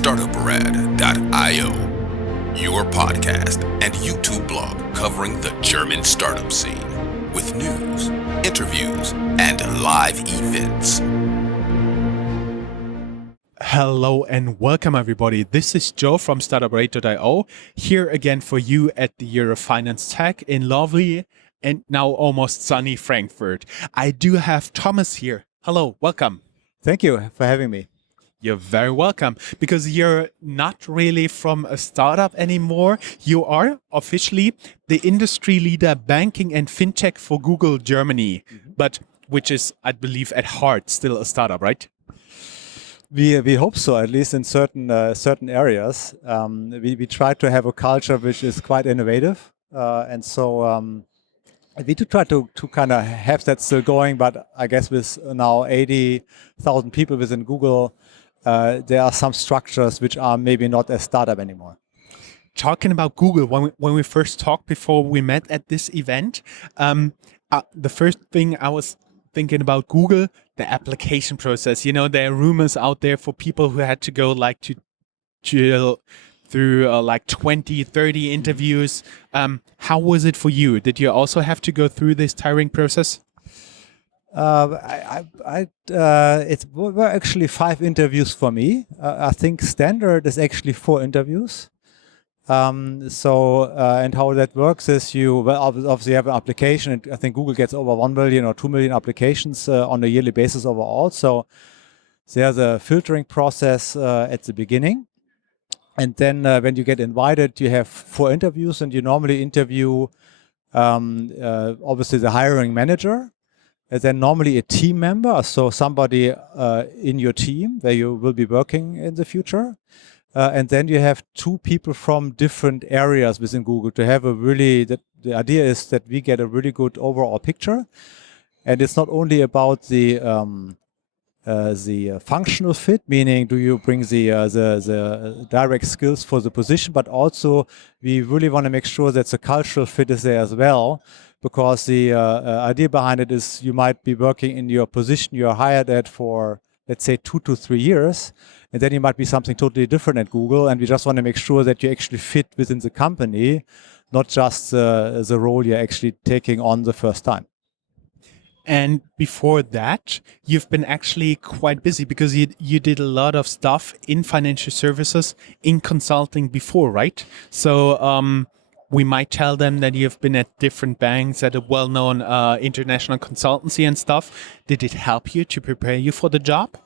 Startuprad.io, your podcast and YouTube blog covering the German startup scene with news, interviews, and live events. Hello and welcome everybody. This is Joe from Startuprad.io, here again for you at the Year of Finance Tech in lovely and now almost sunny Frankfurt. I do have Thomas here. Hello, welcome. Thank you for having me. You're very welcome, because you're not really from a startup anymore. You are officially the industry leader banking and fintech for Google Germany, but which is, I believe, at heart still a startup, right? We hope so, at least in certain areas. We try to have a culture which is quite innovative, and so we do try to kind of have that still going. But I guess with now 80,000 people within Google, there are some structures which are maybe not a startup anymore. Talking about Google, when we first talked before we met at this event, the first thing I was thinking about Google, the application process. You know, there are rumors out there for people who had to go like to chill through like 20, 30 interviews. How was it for you? Did you also have to go through this tiring process? It were actually 5 interviews for me. I think standard is actually 4 interviews. And how that works is you obviously have an application, and I think Google gets over 1 million or 2 million applications on a yearly basis overall. So there's a filtering process at the beginning. And then when you get invited, you have 4 interviews, and you normally interview obviously the hiring manager, and then normally a team member, so somebody in your team where you will be working in the future. And then you have 2 people from different areas within Google to have the idea is that we get a really good overall picture. And it's not only about the functional fit, meaning do you bring the direct skills for the position, but also we really want to make sure that the cultural fit is there as well. Because the idea behind it is you might be working in your position you're hired at for, let's say, 2 to 3 years, and then you might be something totally different at Google, and we just want to make sure that you actually fit within the company, not just the role you're actually taking on the first time. And before that, you've been actually quite busy because you did a lot of stuff in financial services, in consulting before, right? So we might tell them that you've been at different banks, at a well-known international consultancy and stuff. Did it help you to prepare you for the job?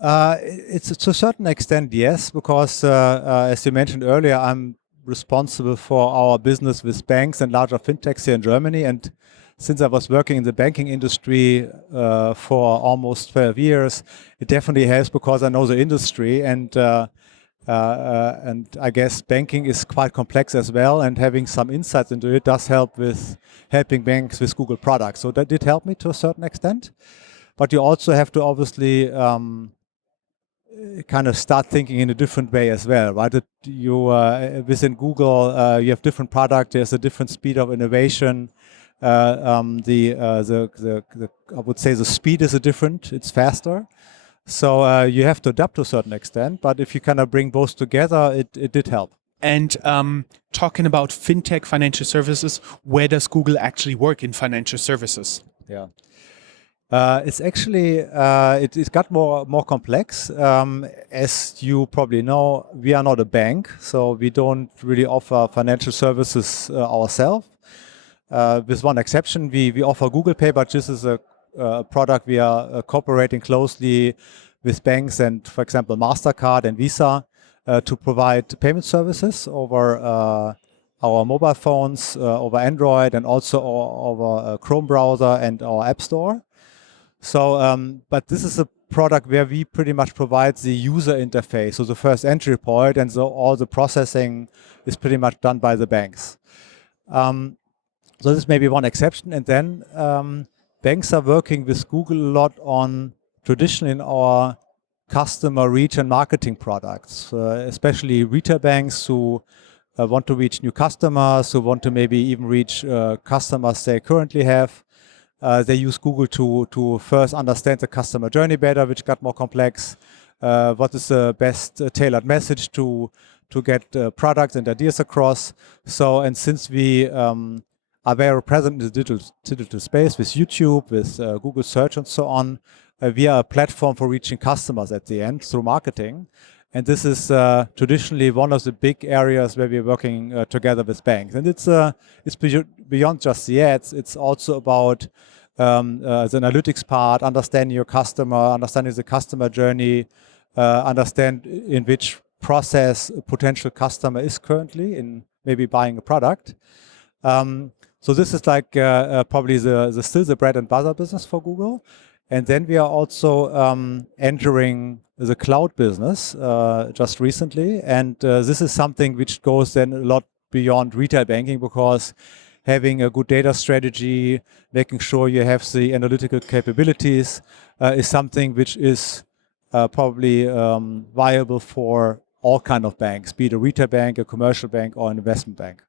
It's to a certain extent, yes, because as you mentioned earlier, I'm responsible for our business with banks and larger fintechs here in Germany. And since I was working in the banking industry for almost 12 years, it definitely helps because I know the industry, and I guess banking is quite complex as well, and having some insights into it does help with helping banks with Google products. So that did help me to a certain extent. But you also have to obviously kind of start thinking in a different way as well, right? That you within Google, you have different products. There's a different speed of innovation. I would say the speed is different. It's faster. So you have to adapt to a certain extent, but if you kind of bring both together, it did help. And talking about fintech financial services, where does Google actually work in financial services? Yeah, it's actually it got more complex. As you probably know, we are not a bank, so we don't really offer financial services ourselves. With one exception, we offer Google Pay, but this is a product we are cooperating closely with banks and, for example, MasterCard and Visa to provide payment services over our mobile phones, over Android, and also over Chrome browser and our App Store. So, but this is a product where we pretty much provide the user interface, so the first entry point, and so all the processing is pretty much done by the banks. So this may be one exception, and then banks are working with Google a lot on traditionally in our customer reach and marketing products, especially retail banks who want to reach new customers, who want to maybe even reach customers they currently have. They use Google to first understand the customer journey better, which got more complex. what is the best tailored message to get products and ideas across. So, and since we are very present in the digital space with YouTube, with Google Search and so on, we are a platform for reaching customers at the end through marketing. And this is traditionally one of the big areas where we're working together with banks. And it's beyond just the ads. It's also about the analytics part, understanding your customer, understanding the customer journey, understand in which process a potential customer is currently in maybe buying a product. So this is like probably still the bread and butter business for Google. And then we are also entering the cloud business just recently. And this is something which goes then a lot beyond retail banking, because having a good data strategy, making sure you have the analytical capabilities is something which is probably viable for all kind of banks, be it a retail bank, a commercial bank, or an investment bank.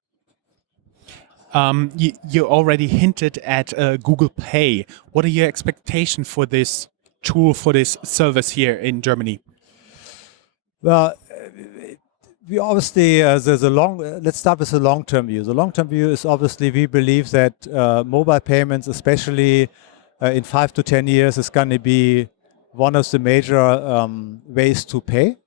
You already hinted at Google Pay. What are your expectations for this tool, for this service here in Germany? Well, we obviously, let's start with the long-term view. The long-term view is obviously we believe that mobile payments, especially in 5 to 10 years, is going to be one of the major ways to pay.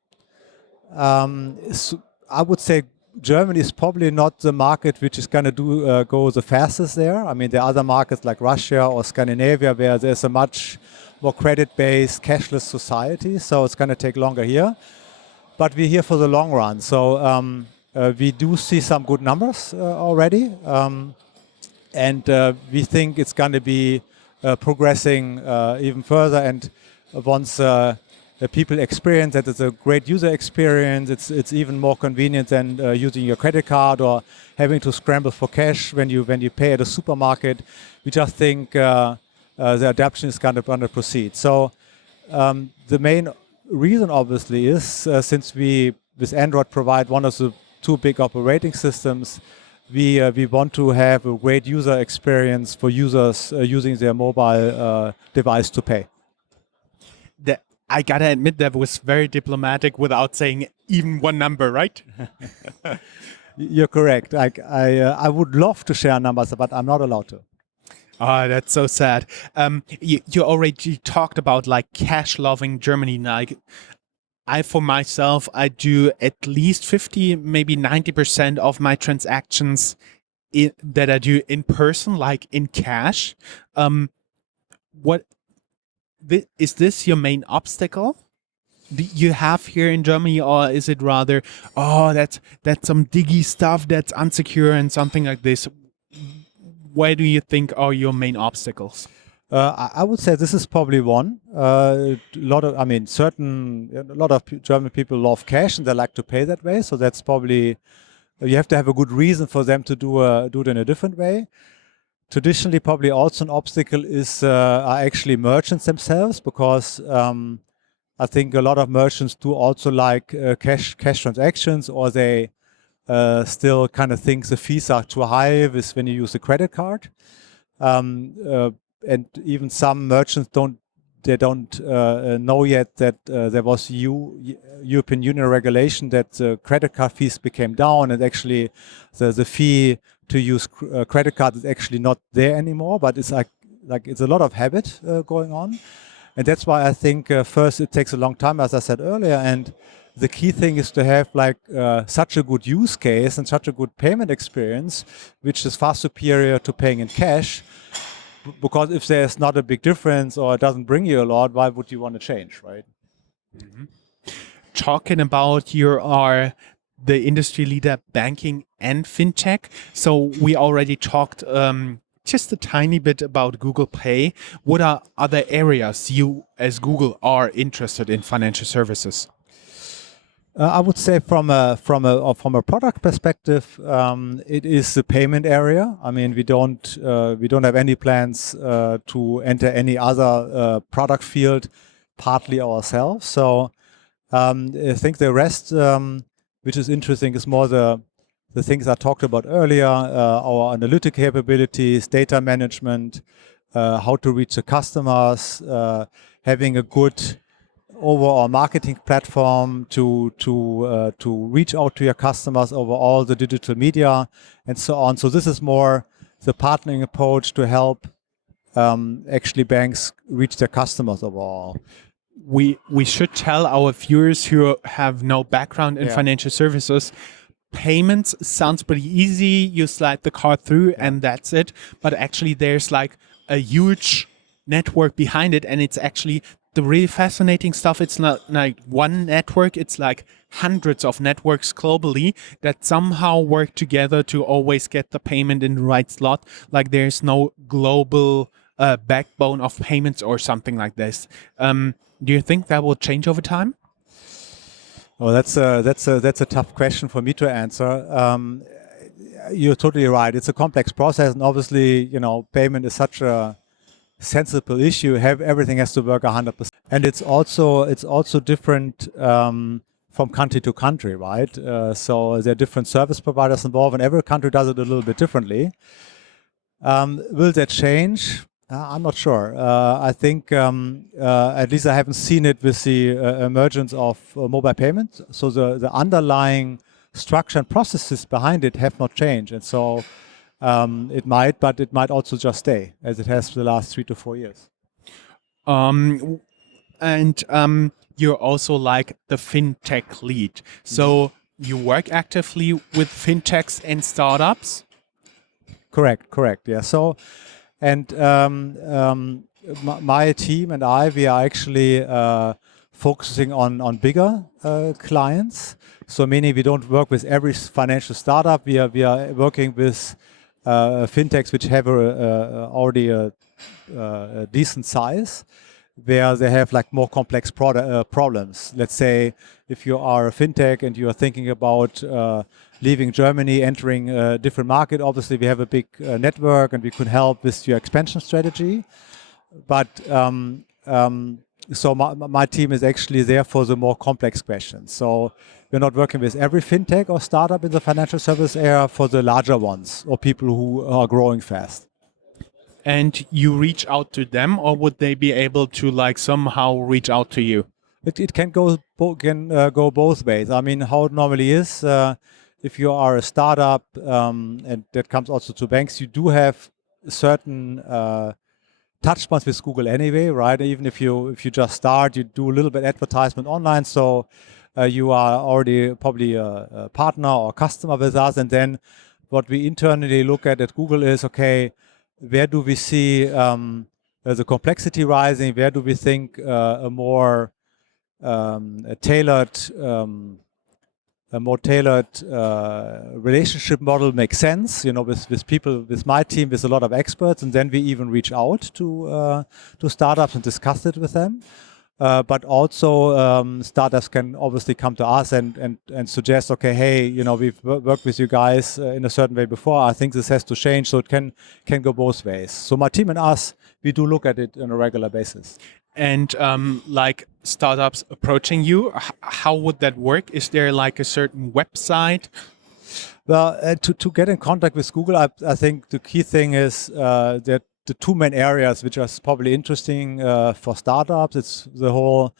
So I would say Germany is probably not the market which is going to go the fastest there. I mean, there are other markets like Russia or Scandinavia where there's a much more credit-based, cashless society, so it's going to take longer here. But we're here for the long run. So we do see some good numbers already. And we think it's going to be progressing even further. And once the people experience that it's a great user experience, it's even more convenient than using your credit card or having to scramble for cash when you pay at a supermarket. We just think the adoption is going to proceed. So the main reason obviously is since we with Android provide one of the two big operating systems, we want to have a great user experience for users using their mobile device to pay. I gotta admit that was very diplomatic without saying even one number, right? You're correct. I would love to share numbers, but I'm not allowed to. Oh, that's so sad. You already talked about like cash loving Germany. Like, I, for myself, I do at least 50, maybe 90% of my transactions that I do in person, like in cash. Is this your main obstacle you have here in Germany, or is it rather, that's some diggy stuff that's unsecure and something like this? Where do you think are your main obstacles? I would say this is probably one. A lot of German people love cash and they like to pay that way. So that's probably, you have to have a good reason for them to do it in a different way. Traditionally, probably also an obstacle are actually merchants themselves, because I think a lot of merchants do also like cash transactions, or they still kind of think the fees are too high when you use a credit card. And even some merchants don't know yet that there was European Union regulation that credit card fees became down, and actually the fee to use credit card is actually not there anymore. But it's like it's a lot of habit going on, and that's why I think first it takes a long time, as I said earlier, and the key thing is to have such a good use case and such a good payment experience, which is far superior to paying in cash. Because if there's not a big difference or it doesn't bring you a lot, why would you want to change, right? Mm-hmm. Talking about you are the industry leader banking and fintech. So we already talked just a tiny bit about Google Pay. What are other areas you as Google are interested in financial services? I would say from a product perspective, it is the payment area. I mean, we don't have any plans to enter any other product field partly ourselves. So I think the rest, which is interesting, is more the things I talked about earlier, our analytic capabilities, data management, how to reach the customers, having a good overall marketing platform to reach out to your customers over all the digital media and so on. So this is more the partnering approach to help actually banks reach their customers overall. We should tell our viewers who have no background in Yeah. financial services, payments sounds pretty easy. You slide the card through and that's it. But actually there's like a huge network behind it, and it's actually the really fascinating stuff. It's not like one network, it's like hundreds of networks globally that somehow work together to always get the payment in the right slot. Like there's no global backbone of payments or something like this. Do you think that will change over time? Well, that's a tough question for me to answer. You're totally right. It's a complex process, and obviously, payment is such a sensible issue. Everything has to work 100%, and it's also different from country to country, right? So there are different service providers involved, and every country does it a little bit differently. Will that change? I'm not sure. I think at least I haven't seen it with the emergence of mobile payments. So the underlying structure and processes behind it have not changed, and so it might, but it might also just stay as it has for the last 3 to 4 years. You're also like the fintech lead. So you work actively with fintechs and startups? Correct. Yeah. So, and my team and we are actually focusing on bigger clients. So meaning we don't work with every financial startup. We are working with fintechs which have already a decent size, where they have like more complex problems. Let's say if you are a fintech and you are thinking about leaving Germany, entering a different market, obviously we have a big network and we could help with your expansion strategy. But so my team is actually there for the more complex questions. So we're not working with every fintech or startup in the financial service area, for the larger ones or people who are growing fast. And you reach out to them, or would they be able to like somehow reach out to you? It can go both ways. I mean, how it normally is, if you are a startup, and that comes also to banks, you do have certain touch points with Google anyway, right? Even if you just start, you do a little bit advertisement online, so you are already probably a partner or customer with us. And then what we internally look at Google is, okay, where do we see the complexity rising? Where do we think a more tailored relationship model makes sense? With people, with my team, with a lot of experts, and then we even reach out to startups and discuss it with them. But also startups can obviously come to us and suggest, okay, hey, we've worked with you guys in a certain way before. I think this has to change. So it can go both ways. So my team and us, we do look at it on a regular basis. And like startups approaching you, how would that work? Is there like a certain website? Well, to get in contact with Google, I think the key thing is that the two main areas which are probably interesting for startups, it's the whole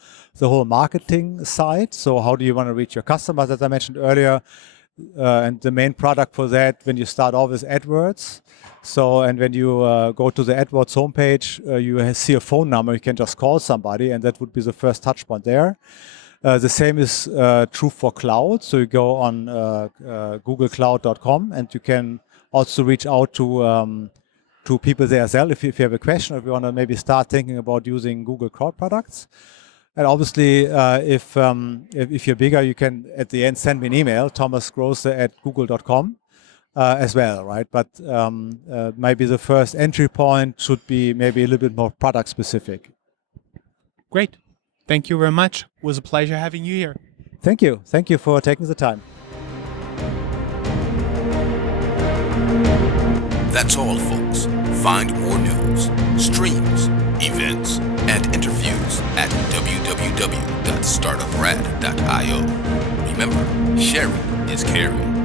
marketing side. So how do you want to reach your customers, as I mentioned earlier? And the main product for that, when you start off, is AdWords. So, and when you go to the AdWords homepage, you see a phone number. You can just call somebody, and that would be the first touch point there. The same is true for cloud. So you go on googlecloud.com, and you can also reach out to people there as well if you have a question, or if you want to maybe start thinking about using Google Cloud products. And obviously, if you're bigger, you can at the end send me an email, thomasgrosse@google.com, as well, right? But maybe the first entry point should be maybe a little bit more product specific. Great. Thank you very much. It was a pleasure having you here. Thank you. Thank you for taking the time. That's all, folks. Find more news, streams, events, and interviews at www.startuprad.io. Remember, sharing is caring.